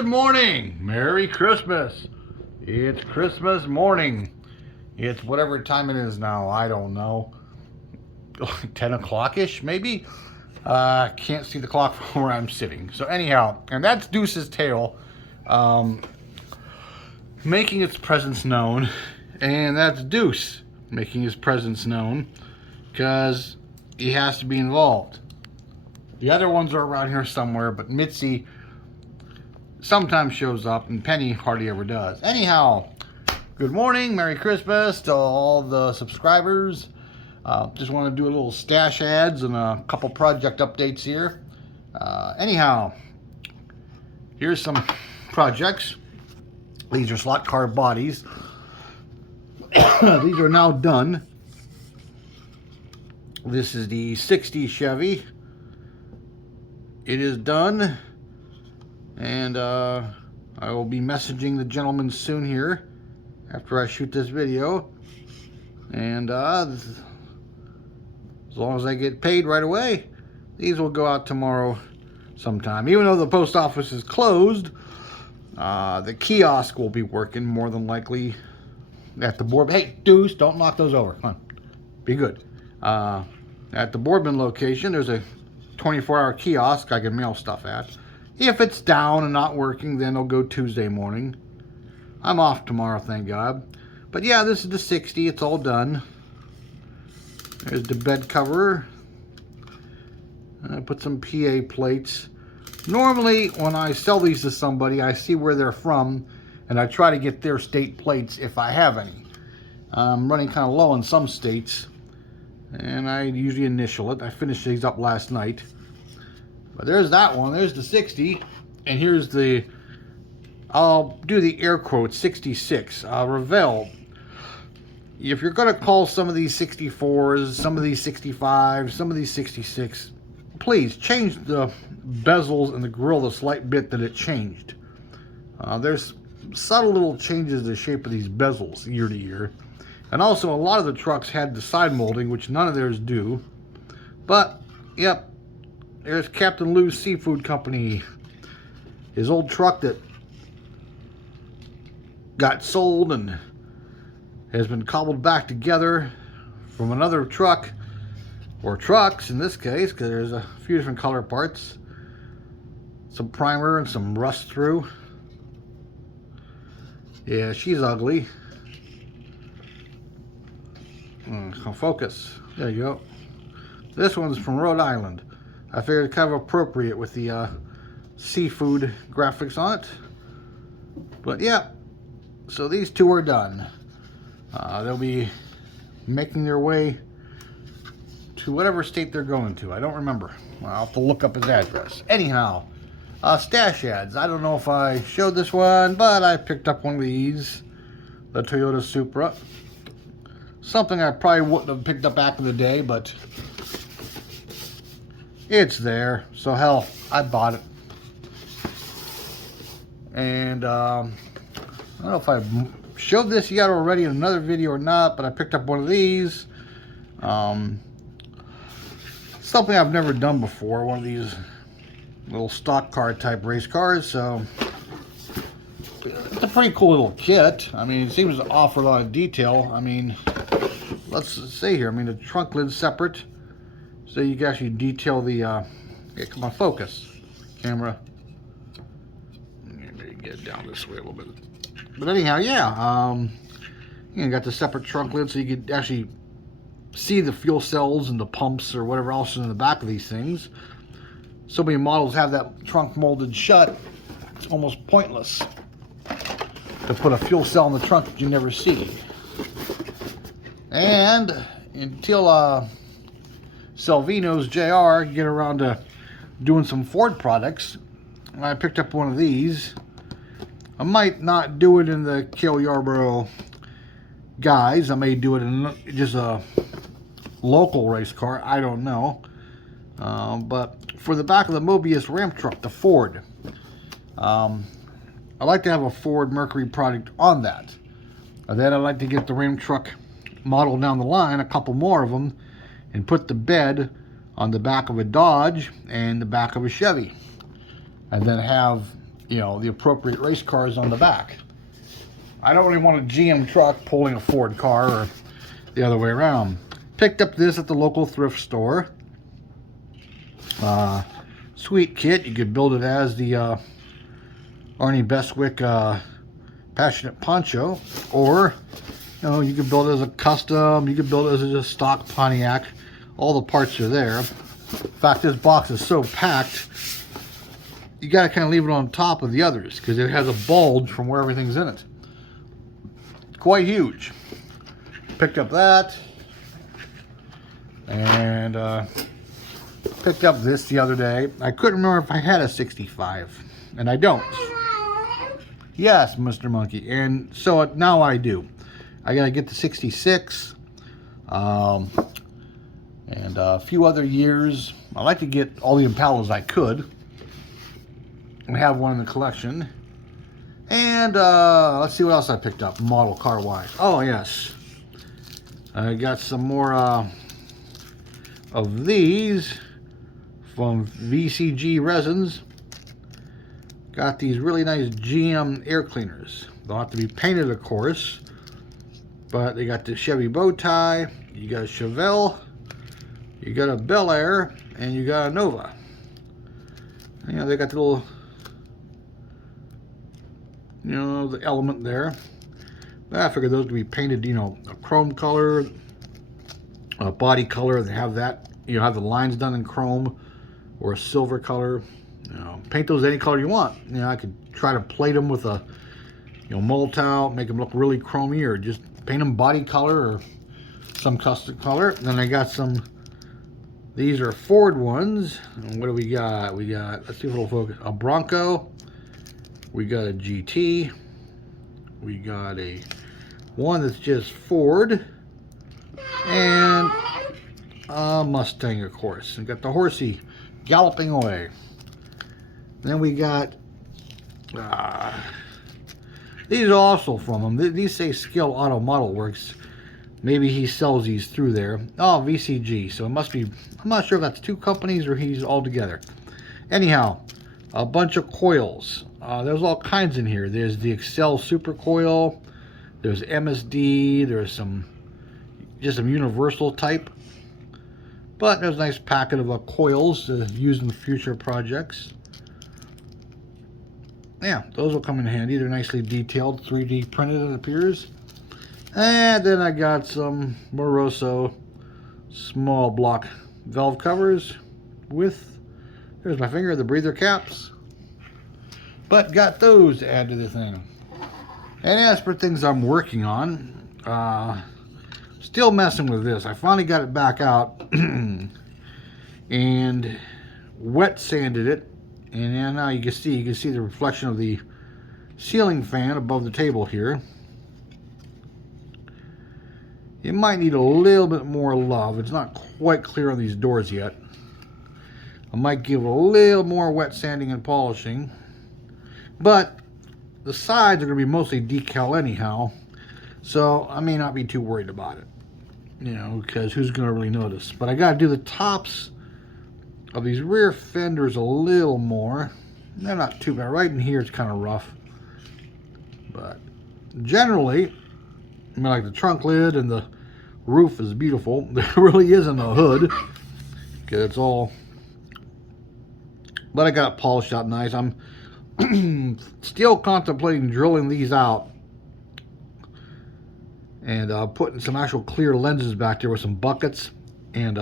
Good morning. Merry Christmas. It's Christmas morning. It's whatever time it is now. I don't know. 10 o'clock-ish, maybe? Can't see the clock from where I'm sitting. So anyhow, and that's Deuce's tail making its presence known. And that's Deuce making his presence known because he has to be involved. The other ones are around here somewhere, but Mitzi sometimes shows up and Penny hardly ever does. Anyhow, good morning, Merry Christmas to all the subscribers. Just want to do a little stash ads and a couple project updates here. Anyhow, here's some projects. These are slot car bodies. These are now done. This is the 60 Chevy. It is done. And I will be messaging the gentleman soon here after I shoot this video. And as long as I get paid right away, these will go out tomorrow sometime. Even though the post office is closed, the kiosk will be working more than likely at the board. Hey, Deuce, don't knock those over. Come on, be good. At the Boardman location, there's a 24-hour kiosk I can mail stuff at. If it's down and not working, then it'll go Tuesday morning. I'm off tomorrow, thank God. But yeah, this is the 60. It's all done. There's the bed cover. I put some PA plates. Normally, when I sell these to somebody, I see where they're from, and I try to get their state plates if I have any. I'm running kind of low in some states, and I usually initial it. I finished these up last night. But there's that one. There's the 60. And here's the, I'll do the air quote, 66. Revell. If you're going to call some of these 64s, some of these 65s, some of these 66, please change the bezels and the grill the slight bit that it changed. There's subtle little changes to the shape of these bezels year to year. And also a lot of the trucks had the side molding, which none of theirs do. But, yep. There's Captain Lou's Seafood Company. His old truck that got sold and has been cobbled back together from another truck, or trucks in this case, because there's a few different color parts. Some primer and some rust through. Yeah, she's ugly. Focus. There you go. This one's from Rhode Island. I figured it's kind of appropriate with the seafood graphics on it. But yeah, so these two are done. They'll be making their way to whatever state they're going to. I don't remember. I'll have to look up his address. Anyhow, stash ads. I don't know if I showed this one, but I picked up one of these. The Toyota Supra. Something I probably wouldn't have picked up back in the day, but it's there, so hell, I bought it. And I don't know if I showed this yet already in another video or not, but I picked up one of these. Something I've never done before, one of these little stock car type race cars, so it's a pretty cool little kit. I mean, it seems to offer a lot of detail. I mean, let's see here. I mean, the trunk lid's separate. So you can actually detail the, yeah, come on, focus, camera. Maybe get it down this way a little bit. But anyhow, yeah, you got the separate trunk lid so you could actually see the fuel cells and the pumps or whatever else is in the back of these things. So many models have that trunk molded shut, it's almost pointless to put a fuel cell in the trunk that you never see. And until, Salvino's JR get around to doing some Ford products, I picked up one of these. I might not do it in the Cale Yarborough guys. I may do it in just a local race car. I don't know. But for the back of the Mobius Ram truck, the Ford, I like to have a Ford Mercury product on that. And then I like to get the Ram truck model down the line, a couple more of them, and put the bed on the back of a Dodge and the back of a Chevy. And then have the appropriate race cars on the back. I don't really want a GM truck pulling a Ford car or the other way around. Picked up this at the local thrift store. Sweet kit. You could build it as the Arnie Bestwick Passionate Poncho, or you could build it as a custom. You could build it as a stock Pontiac. All the parts are there. In fact, this box is so packed, you got to kind of leave it on top of the others because it has a bulge from where everything's in it. Quite huge. Picked up that, and picked up this the other day. I couldn't remember if I had a 65, and I don't. Yes, Mr. Monkey, and so now I do. I gotta get the 66, and a few other years. I like to get all the Impalas I could. I have one in the collection. And let's see what else I picked up model car wise. Oh yes, I got some more of these from VCG Resins. Got these really nice GM air cleaners. They'll have to be painted, of course, but they got the Chevy bow tie. You got a Chevelle, you got a Bel Air, and you got a Nova. They got the little the element there. I figured those would be painted, a chrome color, a body color. They have that, have the lines done in chrome or a silver color. Paint those any color you want. I could try to plate them with a, mold towel, make them look really chromy, or just paint them body color or some custom color. And then I got some. These are Ford ones. And what do we got? We got, let's see if it'll focus. A Bronco. We got a GT. We got a one that's just Ford. And a Mustang, of course. We got the horsey galloping away. Then we got these are also from him. These say Skill Auto Model Works. Maybe he sells these through there. Oh, VCG. So it must be, I'm not sure if that's two companies or he's all together. Anyhow, a bunch of coils. There's all kinds in here. There's the Excel Super Coil. There's MSD. There's just some universal type. But there's a nice packet of coils to use in future projects. Yeah, those will come in handy. They're nicely detailed, 3D printed, it appears. And then I got some Moroso small block valve covers with, there's my finger, the breather caps. But got those to add to the thing. And as for things I'm working on, still messing with this. I finally got it back out and wet sanded it. And then now you can see the reflection of the ceiling fan above the table here. It might need a little bit more love. It's not quite clear on these doors yet. I might give it a little more wet sanding and polishing. But the sides are going to be mostly decal anyhow. So I may not be too worried about it. Because who's going to really notice? But I got to do the tops of these rear fenders a little more. They're not too bad. Right in here it's kind of rough. But generally, like the trunk lid and the roof is beautiful. There really isn't a hood because it's all, but I got it polished out nice. I'm still contemplating drilling these out and putting some actual clear lenses back there with some buckets and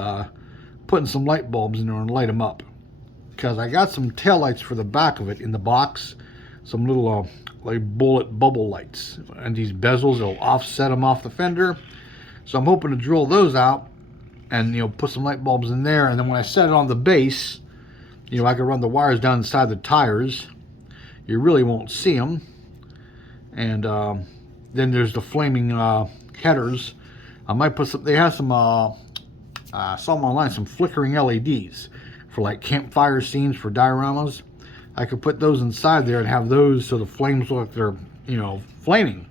putting some light bulbs in there and light them up, because I got some tail lights for the back of it in the box, some little like bullet bubble lights, and these bezels will offset them off the fender. So I'm hoping to drill those out and put some light bulbs in there, and then when I set it on the base, I can run the wires down inside the tires. You really won't see them. And then there's the flaming headers. I might put some, they have some I saw them online, some flickering LEDs for like campfire scenes for dioramas. I could put those inside there and have those so the flames look like they're, flaming.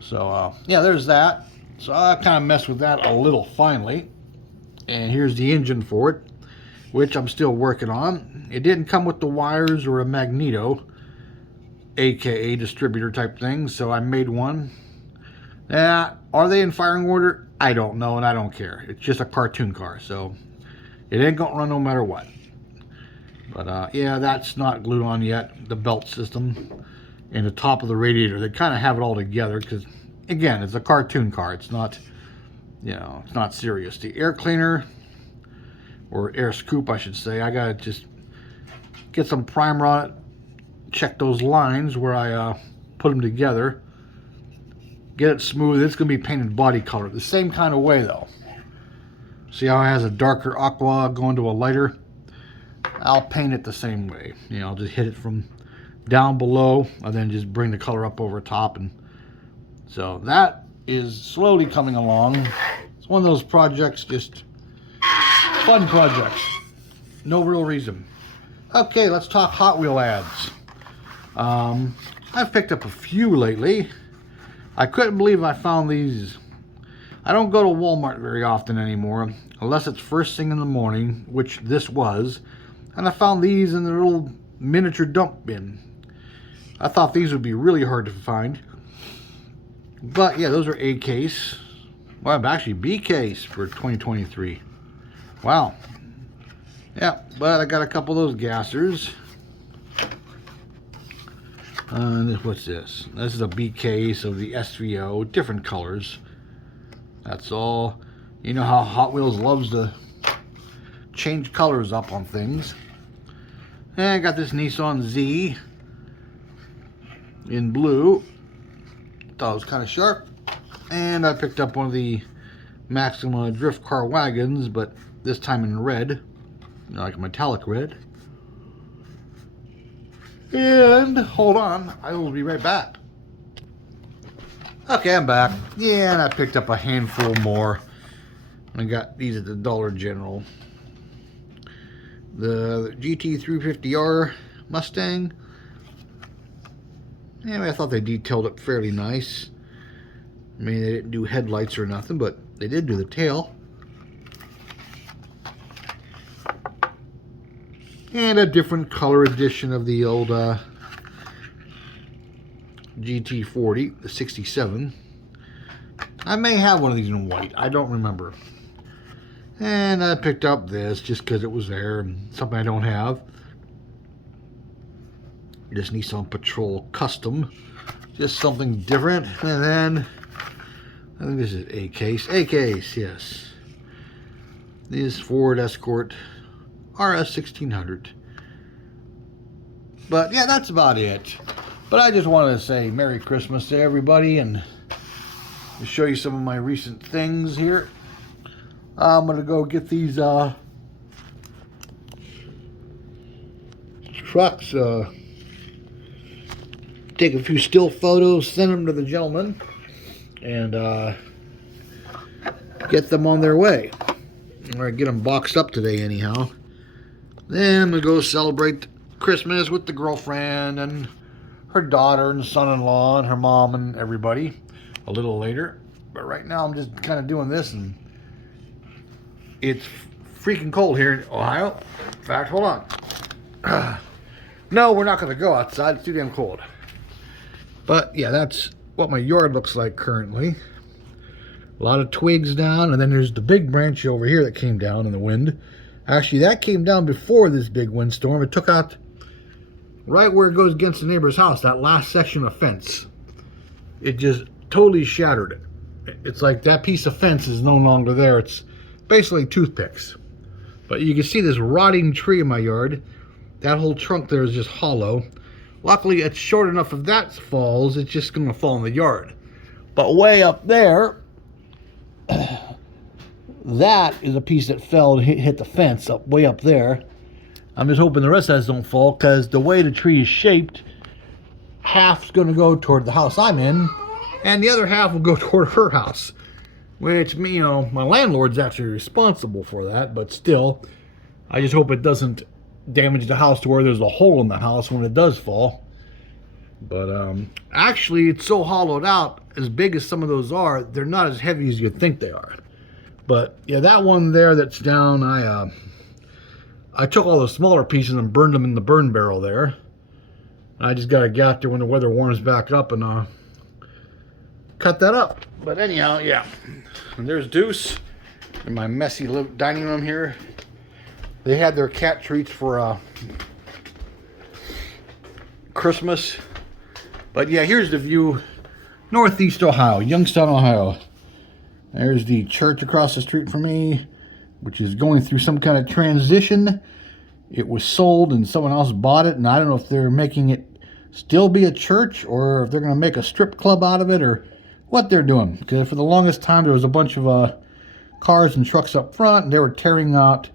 So, yeah, there's that. So I kind of messed with that a little finally. And here's the engine for it, which I'm still working on. It didn't come with the wires or a magneto. AKA distributor type thing, so I made one. Are they in firing order? I don't know, and I don't care. It's just a cartoon car, so it ain't gonna run no matter what. But yeah, that's not glued on yet. The belt system and the top of the radiator, they kind of have it all together because, again, it's a cartoon car. It's not, you know, it's not serious. The air cleaner, or air scoop, I should say, I gotta just get some primer on it, check those lines where I put them together, get it smooth. It's gonna be painted body color the same kind of way though. See how it has a darker aqua going to a lighter? I'll paint it the same way. You know, I'll just hit it from down below and then just bring the color up over top. And so that is slowly coming along. It's one of those projects, just fun projects. No real reason. Okay, let's talk Hot Wheel ads. I've picked up a few lately. I couldn't believe I found these. I don't go to Walmart very often anymore, unless it's first thing in the morning, which this was. And I found these in the little miniature dump bin. I thought these would be really hard to find. But yeah, those are A case. Well, actually B case for 2023. Wow. Yeah, but I got a couple of those gassers. What's this? This is a B case of the SVO, different colors. That's all. You know how Hot Wheels loves to change colors up on things. And I got this Nissan Z in blue. Thought it was kind of sharp. And I picked up one of the Maxima drift car wagons, but this time in red, like a metallic red. And hold on, I will be right back. Okay, I'm back. Yeah, and I picked up a handful more. I got these at the Dollar General. The GT350R Mustang. Anyway, I thought they detailed it fairly nice. I mean, they didn't do headlights or nothing, but they did do the tail. And a different color edition of the old GT40, the 67. I may have one of these in white. I don't remember. And I picked up this just because it was there and something I don't have. This Nissan Patrol Custom. Just something different. And then, I think this is A case. A case, yes. This Ford Escort RS 1600. But yeah, that's about it. But I just wanted to say Merry Christmas to everybody and show you some of my recent things here. I'm gonna go get these trucks, take a few still photos, send them to the gentleman, and get them on their way. Or get them boxed up today anyhow. Then I'm gonna go celebrate Christmas with the girlfriend and her daughter and son-in-law and her mom and everybody a little later. But right now I'm just kind of doing this, and it's freaking cold here in Ohio. In fact, hold on. No, we're not going to go outside. It's too damn cold. But yeah, that's what my yard looks like currently. A lot of twigs down, and then there's the big branch over here that came down in the wind. Actually, that came down before this big windstorm. It took out right where it goes against the neighbor's house, that last section of fence. It just totally shattered it. It's like that piece of fence is no longer there. It's basically toothpicks. But you can see this rotting tree in my yard. That whole trunk there is just hollow. Luckily, it's short enough if that falls, it's just going to fall in the yard. But way up there, that is a piece that fell and hit the fence up way up there. I'm just hoping the rest of those don't fall, because the way the tree is shaped, half's going to go toward the house I'm in, and the other half will go toward her house. Which, you know, my landlord's actually responsible for that, but still, I just hope it doesn't damage the house to where there's a hole in the house when it does fall. But actually, it's so hollowed out, as big as some of those are, they're not as heavy as you'd think they are. But yeah, that one there that's down, I took all the smaller pieces and burned them in the burn barrel there. I just got to get out there when the weather warms back up and cut that up. But anyhow, yeah. And there's Deuce in my messy dining room here. They had their cat treats for Christmas. But yeah, here's the view. Northeast Ohio, Youngstown, Ohio. There's the church across the street from me, which is going through some kind of transition. It was sold and someone else bought it, and I don't know if they're making it still be a church or if they're going to make a strip club out of it or what they're doing. Because for the longest time there was a bunch of cars and trucks up front, and they were tearing out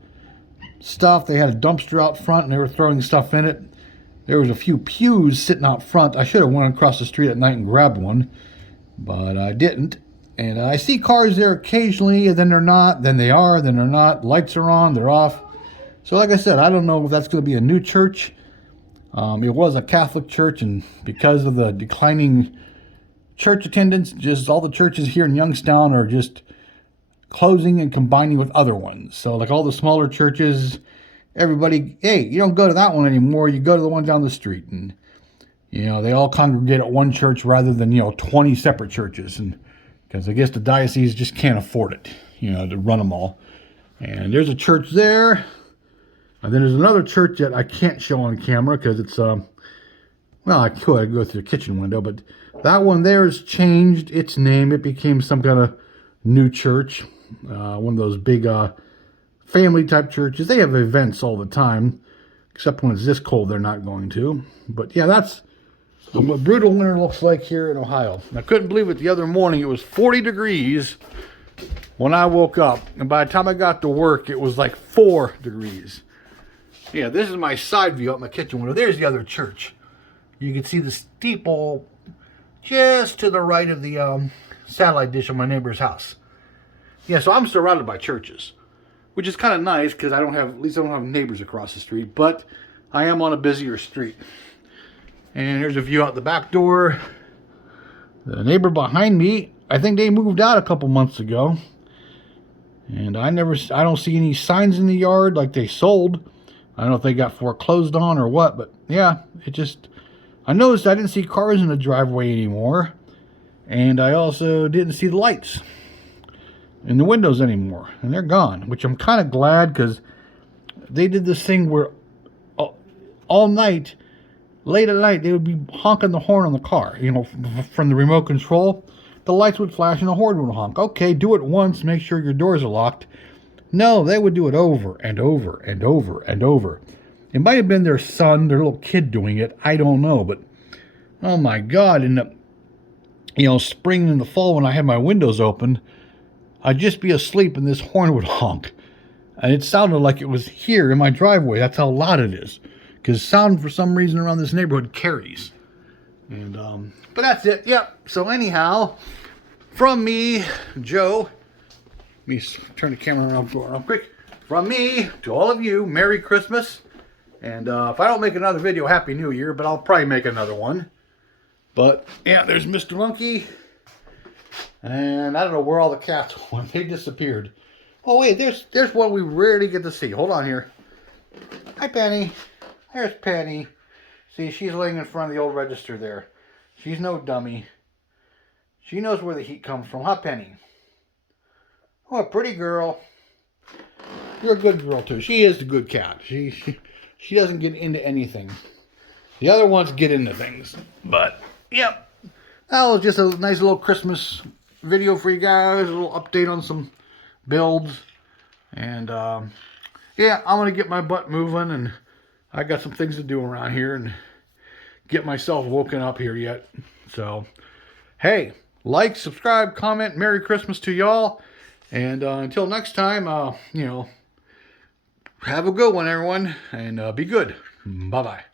stuff. They had a dumpster out front and they were throwing stuff in it. There was a few pews sitting out front. I should have went across the street at night and grabbed one, but I didn't. And I see cars there occasionally, and then they're not, then they are, then they're not. Lights are on, they're off. So like I said, I don't know if that's going to be a new church. It was a Catholic church, and because of the declining church attendance, just all the churches here in Youngstown are just closing and combining with other ones. So like all the smaller churches, everybody, hey, you don't go to that one anymore. You go to the one down the street. And, you know, they all congregate at one church rather than, 20 separate churches. And because I guess the diocese just can't afford it, to run them all. And there's a church there. And then there's another church that I can't show on camera because it's, well, I could go through the kitchen window, but that one there has changed its name. It became some kind of new church. One of those big family type churches. They have events all the time, except when it's this cold they're not going to. But yeah, that's what brutal winter looks like here in Ohio. I couldn't believe it the other morning. It was 40 degrees when I woke up, and by the time I got to work it was like 4 degrees. Yeah, this is my side view out my kitchen window. There's the other church. You can see the steeple just to the right of the satellite dish of my neighbor's house. Yeah, so I'm surrounded by churches, which is kind of nice because at least I don't have neighbors across the street, but I am on a busier street. And here's a view out the back door. The neighbor behind me, I think they moved out a couple months ago. And I don't see any signs in the yard like they sold. I don't know if they got foreclosed on or what, but yeah, I noticed I didn't see cars in the driveway anymore. And I also didn't see the lights in the windows anymore, and they're gone, which I'm kind of glad because they did this thing where all night, late at night, they would be honking the horn on the car, from the remote control. The lights would flash and the horn would honk. Okay, do it once, make sure your doors are locked. No, they would do it over and over and over and over. It might have been their son, their little kid doing it, I don't know, but oh my God, in the spring and the fall when I had my windows open, I'd just be asleep and this horn would honk. And it sounded like it was here in my driveway. That's how loud it is. Because sound, for some reason, around this neighborhood carries. And, but that's it. Yep. So anyhow, from me, Joe, let me turn the camera around real quick. From me to all of you, Merry Christmas. And if I don't make another video, Happy New Year. But I'll probably make another one. But, yeah, there's Mr. Monkey. And I don't know where all the cats went. They disappeared. Oh, wait, there's one we rarely get to see. Hold on here. Hi, Penny. There's Penny. See, she's laying in front of the old register there. She's no dummy. She knows where the heat comes from. Huh, Penny? Oh, a pretty girl. You're a good girl, too. She is the good cat. She doesn't get into anything. The other ones get into things. But, yep. That was just a nice little Christmas video for you guys. A little update on some builds. And, yeah, I'm going to get my butt moving. And I got some things to do around here. And get myself woken up here yet. So, hey, like, subscribe, comment. Merry Christmas to y'all. And until next time, have a good one, everyone. And be good. Bye-bye.